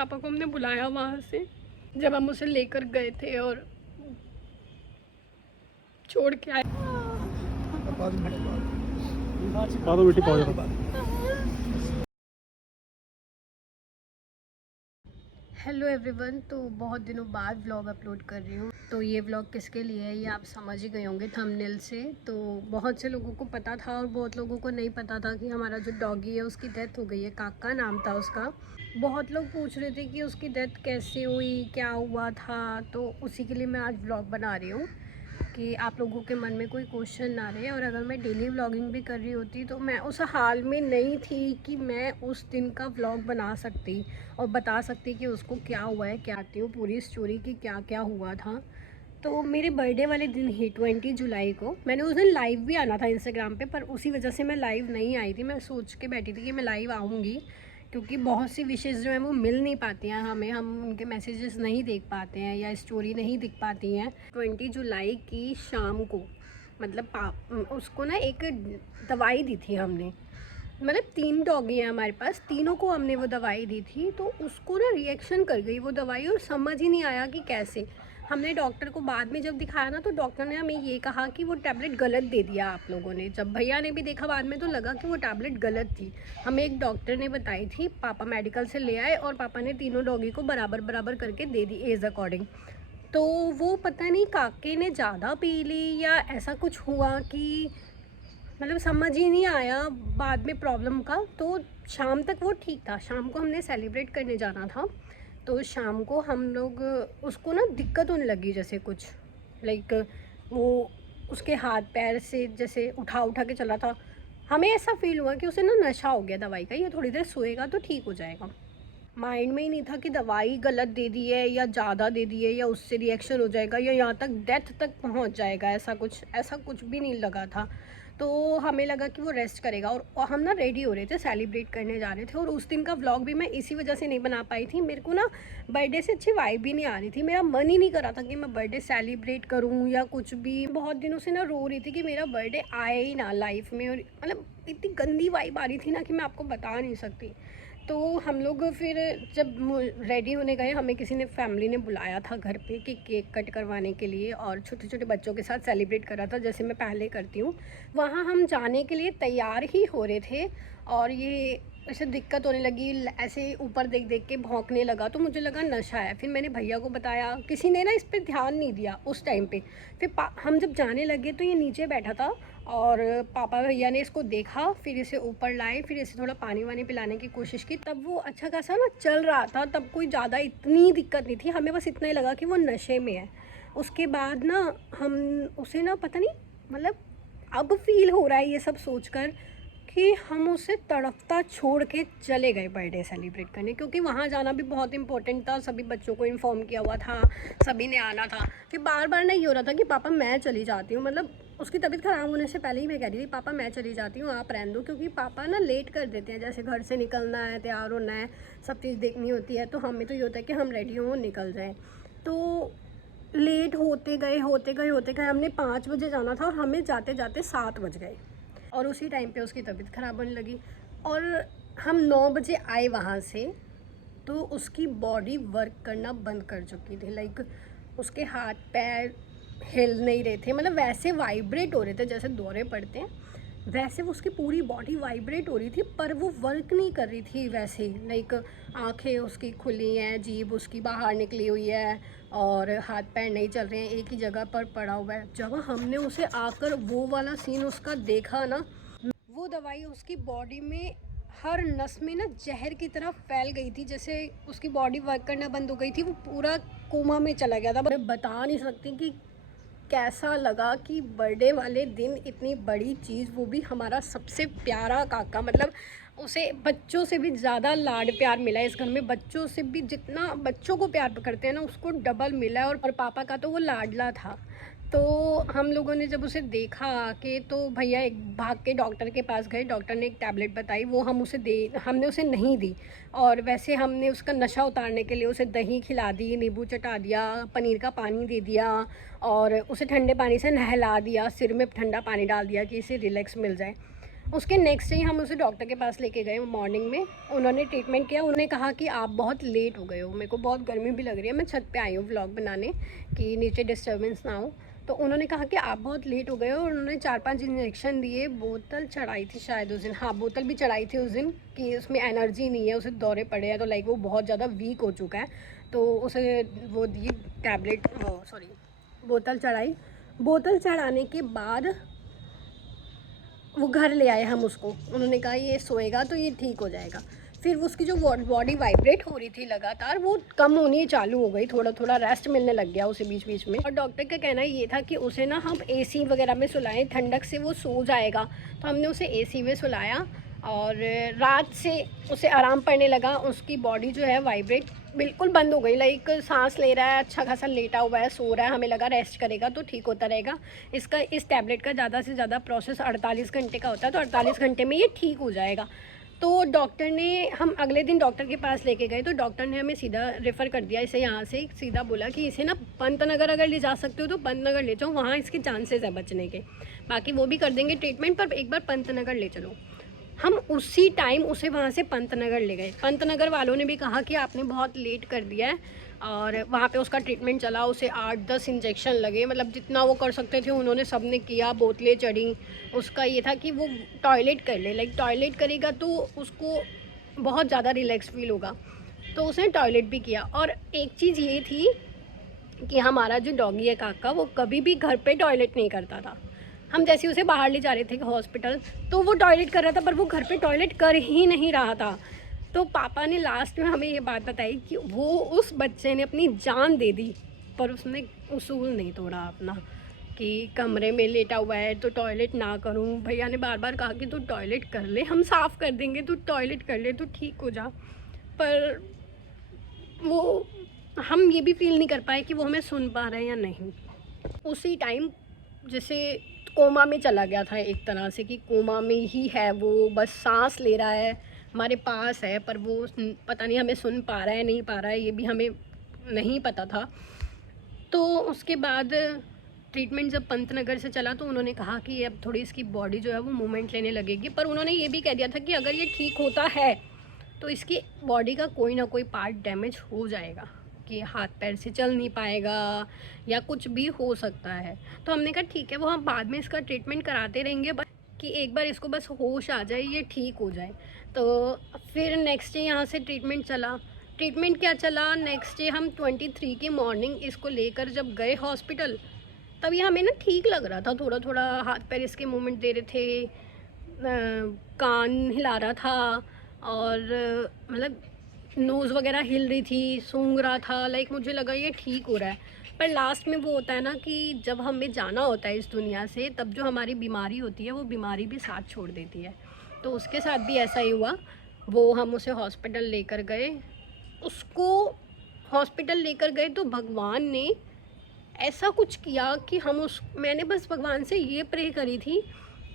पापा को हमने बुलाया वहाँ से जब हम उसे लेकर गए थे और छोड़ के आए। हेलो एवरीवन, तो बहुत दिनों बाद व्लॉग अपलोड कर रही हूँ। तो ये व्लॉग किसके लिए है ये आप समझ ही गए होंगे थंबनेल से। तो बहुत से लोगों को पता था और बहुत लोगों को नहीं पता था कि हमारा जो डॉगी है उसकी डेथ हो गई है। काका नाम था उसका। बहुत लोग पूछ रहे थे कि उसकी डेथ कैसे हुई, क्या हुआ था। तो उसी के लिए मैं आज व्लॉग बना रही हूँ कि आप लोगों के मन में कोई क्वेश्चन ना रहे। और अगर मैं डेली व्लॉगिंग भी कर रही होती तो मैं उस हाल में नहीं थी कि मैं उस दिन का व्लॉग बना सकती और बता सकती कि उसको क्या हुआ है, क्या आती हूँ पूरी स्टोरी की क्या क्या हुआ था। तो मेरे बर्थडे वाले दिन ही 20 जुलाई को मैंने उस दिन लाइव भी आना था इंस्टाग्राम पे, पर उसी वजह से मैं लाइव नहीं आई थी। मैं सोच के बैठी थी कि मैं लाइव आऊँगी क्योंकि बहुत सी विशेज़ जो हैं वो मिल नहीं पाती हैं हमें, हम उनके मैसेजेस नहीं देख पाते हैं या स्टोरी नहीं दिख पाती हैं। 20 जुलाई की शाम को मतलब उसको ना एक दवाई दी थी हमने। मतलब 3 डॉगी हैं हमारे पास, तीनों को हमने वो दवाई दी थी। तो उसको ना रिएक्शन कर गई वो दवाई और समझ ही नहीं आया कि कैसे। हमने डॉक्टर को बाद में जब दिखाया ना तो डॉक्टर ने हमें ये कहा कि वो टैबलेट गलत दे दिया आप लोगों ने। जब भैया ने भी देखा बाद में तो लगा कि वो टैबलेट गलत थी। हमें एक डॉक्टर ने बताई थी, पापा मेडिकल से ले आए और पापा ने तीनों डॉगी को बराबर बराबर करके दे दी एज अकॉर्डिंग। तो वो पता नहीं काके ने ज़्यादा पी ली या ऐसा कुछ हुआ कि मतलब समझ ही नहीं आया बाद में प्रॉब्लम का। तो शाम तक वो ठीक था, शाम को हमने सेलिब्रेट करने जाना था। तो शाम को हम लोग उसको ना दिक्कत होने लगी जैसे कुछ लाइक वो उसके हाथ पैर से जैसे उठा उठा के चला था। हमें ऐसा फील हुआ कि उसे ना नशा हो गया दवाई का, ये थोड़ी देर सोएगा तो ठीक हो जाएगा। माइंड में ही नहीं था कि दवाई गलत दे दी है या ज़्यादा दे दी है या उससे रिएक्शन हो जाएगा या यहाँ तक डेथ तक पहुँच जाएगा। ऐसा कुछ भी नहीं लगा था। तो हमें लगा कि वो रेस्ट करेगा और हम ना रेडी हो रहे थे, सेलिब्रेट करने जा रहे थे। और उस दिन का व्लॉग भी मैं इसी वजह से नहीं बना पाई थी। मेरे को ना बर्थडे से अच्छी वाइब भी नहीं आ रही थी, मेरा मन ही नहीं कर रहा था कि मैं बर्थडे सेलिब्रेट करूँ या कुछ भी। बहुत दिनों से ना रो रही थी कि मेरा बर्थडे आए ही ना लाइफ में। और मतलब इतनी गंदी वाइब आ रही थी ना कि मैं आपको बता नहीं सकती। तो हम लोग फिर जब रेडी होने गए, हमें किसी ने फैमिली ने बुलाया था घर पे कि केक कट करवाने के लिए और छोटे छोटे बच्चों के साथ सेलिब्रेट करा था जैसे मैं पहले करती हूँ। वहाँ हम जाने के लिए तैयार ही हो रहे थे और ये ऐसे दिक्कत होने लगी, ऐसे ऊपर देख देख के भौंकने लगा। तो मुझे लगा नशा है। फिर मैंने भैया को बताया, किसी ने ना इस पर ध्यान नहीं दिया उस टाइम पे। फिर हम जब जाने लगे तो ये नीचे बैठा था और पापा भैया ने इसको देखा, फिर इसे ऊपर लाए, फिर इसे थोड़ा पानी वानी पिलाने की कोशिश की। तब वो अच्छा खासा ना चल रहा था, तब कोई ज़्यादा इतनी दिक्कत नहीं थी, हमें बस इतना ही लगा कि वो नशे में है। उसके बाद ना हम उसे ना पता नहीं मतलब अब फील हो रहा है ये सब सोचकर कि हम उसे तड़पता छोड़ के चले गए बर्थडे सेलिब्रेट करने, क्योंकि वहाँ जाना भी बहुत इंपॉर्टेंट था। सभी बच्चों को इन्फॉर्म किया हुआ था, सभी ने आना था। फिर बार बार नहीं हो रहा था कि पापा मैं चली जाती हूँ, मतलब उसकी तबीयत ख़राब होने से पहले ही मैं कह रही थी पापा मैं चली जाती हूँ, आप रहने दो। क्योंकि पापा ना लेट कर देते हैं, जैसे घर से निकलना है, तैयार होना है, सब चीज़ देखनी होती है। तो हमें तो ये होता है कि हम रेडी हों निकल जाएँ। तो लेट होते गए हमने 5 बजे जाना था और हमें जाते जाते 7 बज गए। और उसी टाइम पे उसकी तबीयत ख़राब होने लगी और हम 9 बजे आए वहाँ से। तो उसकी बॉडी वर्क करना बंद कर चुकी थी, लाइक उसके हाथ पैर हिल नहीं रहे थे, मतलब वैसे वाइब्रेट हो रहे थे जैसे दौरे पड़ते हैं वैसे। वो उसकी पूरी बॉडी वाइब्रेट हो रही थी पर वो वर्क नहीं कर रही थी वैसे। लाइक आंखें उसकी खुली हैं, जीभ उसकी बाहर निकली हुई है और हाथ पैर नहीं चल रहे हैं, एक ही जगह पर पड़ा हुआ है। जब हमने उसे आकर वो वाला सीन उसका देखा ना, वो दवाई उसकी बॉडी में हर नस में ना जहर की तरह फैल गई थी, जैसे उसकी बॉडी वर्क करना बंद हो गई थी। वो पूरा कोमा में चला गया था। मैं बता नहीं सकती कि कैसा लगा कि बर्थडे वाले दिन इतनी बड़ी चीज़, वो भी हमारा सबसे प्यारा काका, मतलब उसे बच्चों से भी ज़्यादा लाड प्यार मिला है इस घर में। बच्चों से भी जितना बच्चों को प्यार करते हैं ना उसको डबल मिला है। और पापा का तो वो लाडला था। तो हम लोगों ने जब उसे देखा आके तो भैया एक भाग के डॉक्टर के पास गए। डॉक्टर ने एक टैबलेट बताई, वो हमने उसे नहीं दी। और वैसे हमने उसका नशा उतारने के लिए उसे दही खिला दी, नींबू चटा दिया, पनीर का पानी दे दिया और उसे ठंडे पानी से नहला दिया, सिर में ठंडा पानी डाल दिया कि इसे रिलैक्स मिल जाए। उसके नेक्स्ट डे हम उसे डॉक्टर के पास लेके गए मॉर्निंग में। उन्होंने ट्रीटमेंट किया। उन्होंने कहा कि आप बहुत लेट हो गए हो, मेरे को बहुत गर्मी भी लग रही है, मैं छत पे आई हूँ व्लॉग बनाने कि नीचे डिस्टर्बेंस ना हो। तो उन्होंने कहा कि आप बहुत लेट हो गए हो और उन्होंने 4-5 इंजेक्शन दिए। बोतल चढ़ाई थी शायद उस दिन, हाँ बोतल भी चढ़ाई थी उस दिन कि उसमें एनर्जी नहीं है, उसे दौरे पड़े हैं, तो लाइक वो बहुत ज़्यादा वीक हो चुका है। तो उसे वो दी टैबलेट, वो सॉरी बोतल चढ़ाई। बोतल चढ़ाने के बाद वो घर ले आए हम उसको। उन्होंने कहा ये सोएगा तो ये ठीक हो जाएगा। फिर उसकी जो बॉडी वाइब्रेट हो रही थी लगातार, वो कम होनी चालू हो गई, थोड़ा थोड़ा रेस्ट मिलने लग गया उसे बीच बीच में। और डॉक्टर का कहना ये था कि उसे ना हम एसी वगैरह में सुलाएं, ठंडक से वो सो जाएगा। तो हमने उसे एसी में सुलाया और रात से उसे आराम पड़ने लगा। उसकी बॉडी जो है वाइब्रेट बिल्कुल बंद हो गई, लाइक सांस ले रहा है, अच्छा खासा लेटा हुआ है, सो रहा है। हमें लगा रेस्ट करेगा तो ठीक होता रहेगा। इस टैबलेट का ज़्यादा से ज़्यादा प्रोसेस 48 घंटे का होता है, तो 48 घंटे में ये ठीक हो जाएगा। तो डॉक्टर ने, हम अगले दिन डॉक्टर के पास लेके गए तो डॉक्टर ने हमें सीधा रेफ़र कर दिया। इसे यहाँ से सीधा बोला कि इसे ना पंतनगर अगर ले जा सकते हो तो पंतनगर ले जाओ, वहाँ इसके चांसेस है बचने के। बाकी वो भी कर देंगे ट्रीटमेंट, पर एक बार पंतनगर ले चलो। हम उसी टाइम उसे वहाँ से पंतनगर ले गए। पंतनगर वालों ने भी कहा कि आपने बहुत लेट कर दिया है, और वहाँ पे उसका ट्रीटमेंट चला। उसे 8-10 इंजेक्शन लगे, मतलब जितना वो कर सकते थे उन्होंने सब ने किया। बोतलें चढ़ी। उसका ये था कि वो टॉयलेट कर ले, लाइक टॉयलेट करेगा तो उसको बहुत ज़्यादा रिलैक्स फील होगा। तो उसने टॉयलेट भी किया। और एक चीज़ ये थी कि हमारा जो डॉगी है काका, वो कभी भी घर पे टॉयलेट नहीं करता था। हम जैसे उसे बाहर ले जा रहे थे हॉस्पिटल तो वो टॉयलेट कर रहा था, पर वो घर पे टॉयलेट कर ही नहीं रहा था। तो पापा ने लास्ट में हमें ये बात बताई कि वो उस बच्चे ने अपनी जान दे दी, पर उसने उसूल नहीं तोड़ा अपना कि कमरे में लेटा हुआ है तो टॉयलेट ना करूं। भैया ने बार बार कहा कि तू टॉयलेट कर ले, हम साफ़ कर देंगे, तू टॉयलेट कर ले, तू ठीक हो जा। पर वो, हम ये भी फील नहीं कर पाए कि वो हमें सुन पा रहे हैं या नहीं। उसी टाइम जैसे कोमा में चला गया था, एक तरह से कि कोमा में ही है वो, बस सांस ले रहा है, हमारे पास है, पर वो पता नहीं हमें सुन पा रहा है नहीं पा रहा है, ये भी हमें नहीं पता था। तो उसके बाद ट्रीटमेंट जब पंतनगर से चला तो उन्होंने कहा कि अब थोड़ी इसकी बॉडी जो है वो मूवमेंट लेने लगेगी। पर उन्होंने ये भी कह दिया था कि अगर ये ठीक होता है तो इसकी बॉडी का कोई ना कोई पार्ट डैमेज हो जाएगा, कि हाथ पैर से चल नहीं पाएगा या कुछ भी हो सकता है। तो हमने कहा ठीक है, वो हम बाद में इसका ट्रीटमेंट कराते रहेंगे, बस कि एक बार इसको बस होश आ जाए, ये ठीक हो जाए। तो फिर नेक्स्ट डे यहाँ से ट्रीटमेंट चला। ट्रीटमेंट क्या चला, नेक्स्ट डे हम 23 की मॉर्निंग इसको लेकर जब गए हॉस्पिटल, तभी हमें ना ठीक लग रहा था, थोड़ा थोड़ा हाथ पैर इसके मूवमेंट दे रहे थे, कान हिला रहा था, और मतलब नोज़ वगैरह हिल रही थी, सूंघ रहा था, लाइक मुझे लगा ये ठीक हो रहा है। पर लास्ट में वो होता है ना कि जब हमें जाना होता है इस दुनिया से, तब जो हमारी बीमारी होती है वो बीमारी भी साथ छोड़ देती है। तो उसके साथ भी ऐसा ही हुआ। वो हम उसे हॉस्पिटल लेकर गए। उसको हॉस्पिटल लेकर गए तो भगवान ने ऐसा कुछ किया कि मैंने बस भगवान से ये प्रे करी थी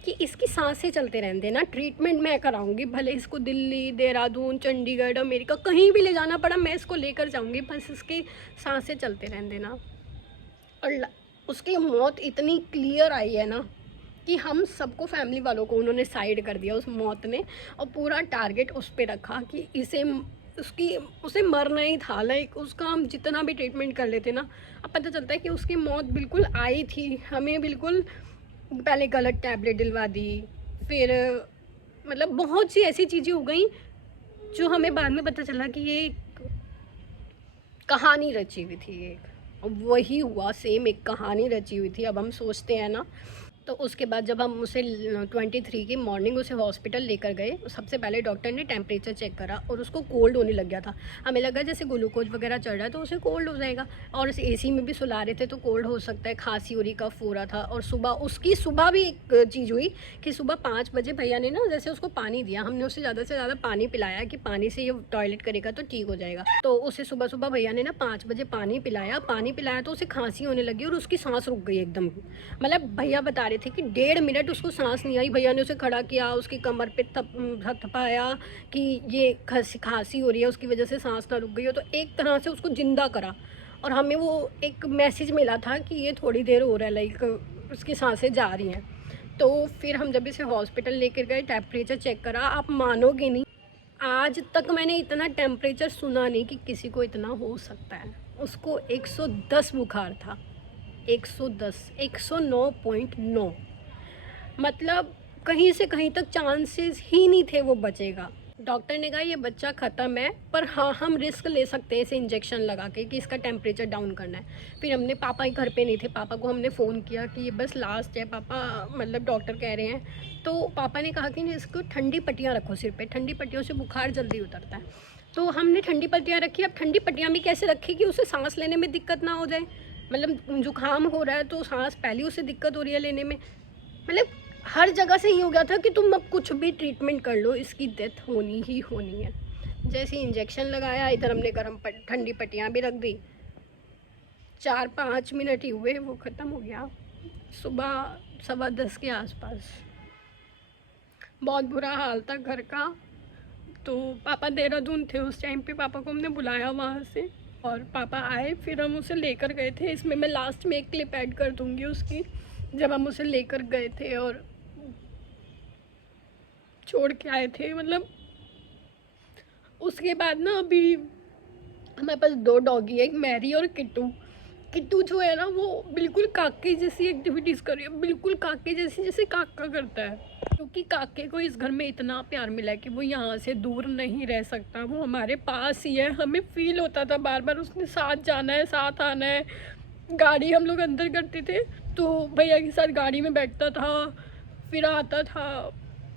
कि इसकी सांसें चलते रहने देना, ट्रीटमेंट मैं कराऊंगी, भले इसको दिल्ली, देहरादून, चंडीगढ़, अमेरिका कहीं भी ले जाना पड़ा मैं इसको लेकर जाऊंगी, बस इसकी सांसें चलते रहने देना। और उसकी मौत इतनी क्लियर आई है ना कि हम सबको, फैमिली वालों को उन्होंने साइड कर दिया उस मौत ने, और पूरा टारगेट उस पर रखा कि उसे मरना ही था। लाइक उसका हम जितना भी ट्रीटमेंट कर लेते ना, अब पता चलता है कि उसकी मौत बिल्कुल आई थी। हमें बिल्कुल पहले गलत टैबलेट दिलवा दी, फिर मतलब बहुत सी ऐसी चीज़ें हो गई जो हमें बाद में पता चला कि ये कहानी रची हुई थी। एक वही हुआ, सेम एक कहानी रची हुई थी। अब हम सोचते हैं ना, तो उसके बाद जब हम उसे 23 की मॉर्निंग उसे हॉस्पिटल लेकर गए, सबसे पहले डॉक्टर ने टेम्परेचर चेक करा और उसको कोल्ड होने लग गया था। हमें लगा जैसे ग्लूकोज वगैरह चढ़ रहा है तो उसे कोल्ड हो जाएगा, और उसे एसी में भी सुला रहे थे तो कोल्ड हो सकता है, खांसी हो रही, कफ हो रहा था। और सुबह भी एक चीज़ हुई कि सुबह 5 बजे भैया ने ना जैसे उसको पानी दिया, हमने उसे ज़्यादा से ज़्यादा पानी पिलाया कि पानी से ये टॉयलेट करेगा तो ठीक हो जाएगा। तो उसे सुबह सुबह भैया ने ना 5 बजे पानी पिलाया तो उसे खांसी होने लगी और उसकी सांस रुक गई एकदम। मतलब भैया बता थे कि 1.5 मिनट उसको सांस नहीं आई। भैया ने उसे खड़ा किया, उसकी कमर पे थपथपाया कि ये खांसी हो रही है, उसकी वजह से सांस ना रुक गई हो। तो एक तरह से उसको जिंदा करा, और हमें वो एक मैसेज मिला था कि ये थोड़ी देर हो रहा है, लाइक उसकी सांसें जा रही हैं। तो फिर हम जब इसे हॉस्पिटल लेकर गए, टेम्परेचर चेक करा, आप मानोगे नहीं, आज तक मैंने इतना टेम्परेचर सुना नहीं कि किसी को इतना हो सकता है। उसको 110 बुखार था, 110, 109.9, मतलब कहीं से कहीं तक चांसेस ही नहीं थे वो बचेगा। डॉक्टर ने कहा ये बच्चा ख़त्म है, पर हाँ हम रिस्क ले सकते हैं इसे इंजेक्शन लगा के कि इसका टेम्परेचर डाउन करना है। फिर हमने, पापा ही घर पे नहीं थे, पापा को हमने फ़ोन किया कि ये बस लास्ट है पापा, मतलब डॉक्टर कह रहे हैं। तो पापा ने कहा कि नहीं, इसको ठंडी पट्टियाँ रखो सिर पे, ठंडी पट्टियों से बुखार जल्दी उतरता है। तो हमने ठंडी पट्टियाँ रखी। अब ठंडी पट्टियाँ भी कैसे रखी कि उसे सांस लेने में दिक्कत ना हो जाए, मतलब जुकाम हो रहा है तो सांस पहले उसे दिक्कत हो रही है लेने में, मतलब हर जगह से ये हो गया था कि तुम अब कुछ भी ट्रीटमेंट कर लो, इसकी डेथ होनी ही होनी है। जैसे इंजेक्शन लगाया, इधर हमने ठंडी पट्टियाँ भी रख दी, 4-5 मिनट ही हुए वो ख़त्म हो गया, सुबह 10:15 के आसपास। बहुत बुरा हाल था घर का। तो पापा देहरादून थे उस टाइम पे, पापा को हमने बुलाया वहाँ से और पापा आए, फिर हम उसे लेकर गए थे। इसमें मैं लास्ट में एक क्लिप ऐड कर दूँगी उसकी, जब हम उसे लेकर गए थे और छोड़ के आए थे। मतलब उसके बाद ना अभी हमारे पास 2 डॉगी है, एक मैरी और किट्टू। किट्टू जो है ना वो बिल्कुल काके जैसी एक्टिविटीज़ कर रही है, बिल्कुल काके जैसी, जैसे काका करता है। क्योंकि काके को इस घर में इतना प्यार मिला है कि वो यहाँ से दूर नहीं रह सकता, वो हमारे पास ही है। हमें फील होता था बार बार उसने साथ जाना है, साथ आना है। गाड़ी हम लोग अंदर करते थे तो भैया के साथ गाड़ी में बैठता था, फिर आता था।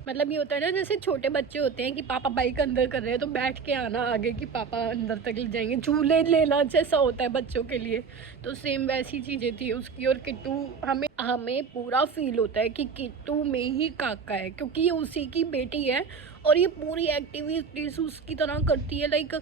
मतलब ये होता है ना, जैसे छोटे बच्चे होते हैं कि पापा बाइक अंदर कर रहे हैं तो बैठ के आना आगे कि पापा अंदर तक ले जाएंगे, झूले लेना जैसा होता है बच्चों के लिए, तो सेम वैसी चीज़ें थी उसकी। और किट्टू, हमें पूरा फील होता है कि किट्टू में ही काका है, क्योंकि ये उसी की बेटी है और ये पूरी एक्टिविटीज़ उसकी तरह करती है, लाइक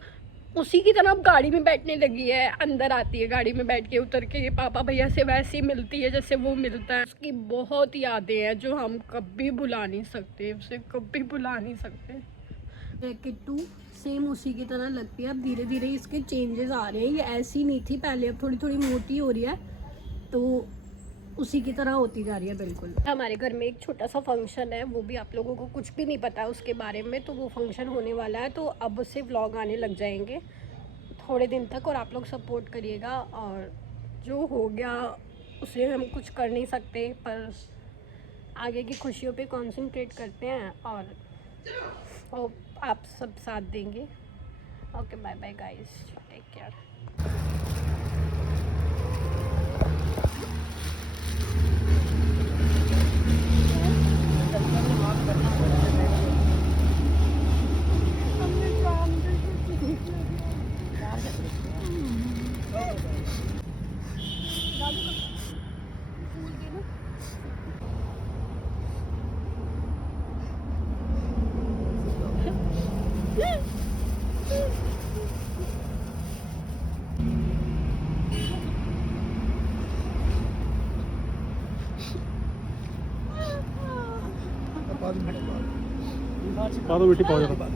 उसी की तरह अब गाड़ी में बैठने लगी है, अंदर आती है गाड़ी में बैठ के, उतर के ये पापा भैया से वैसे ही मिलती है जैसे वो मिलता है। उसकी बहुत यादें हैं जो हम कभी भुला नहीं सकते, उसे कभी भुला नहीं सकते। किट्टू सेम उसी की तरह लगती है। अब धीरे धीरे इसके चेंजेस आ रहे हैं, ये ऐसी नहीं थी पहले, अब थोड़ी थोड़ी मोटी हो रही है, तो उसी की तरह होती जा रही है बिल्कुल। हमारे घर में एक छोटा सा फंक्शन है, वो भी आप लोगों को कुछ भी नहीं पता है उसके बारे में, तो वो फंक्शन होने वाला है, तो अब से व्लॉग आने लग जाएंगे थोड़े दिन तक, और आप लोग सपोर्ट करिएगा। और जो हो गया उसे हम कुछ कर नहीं सकते, पर आगे की खुशियों पे कंसंट्रेट करते हैं और आप सब साथ देंगे। Okay, bye bye guys, take care. पा दो बेटी, पाओ जरा।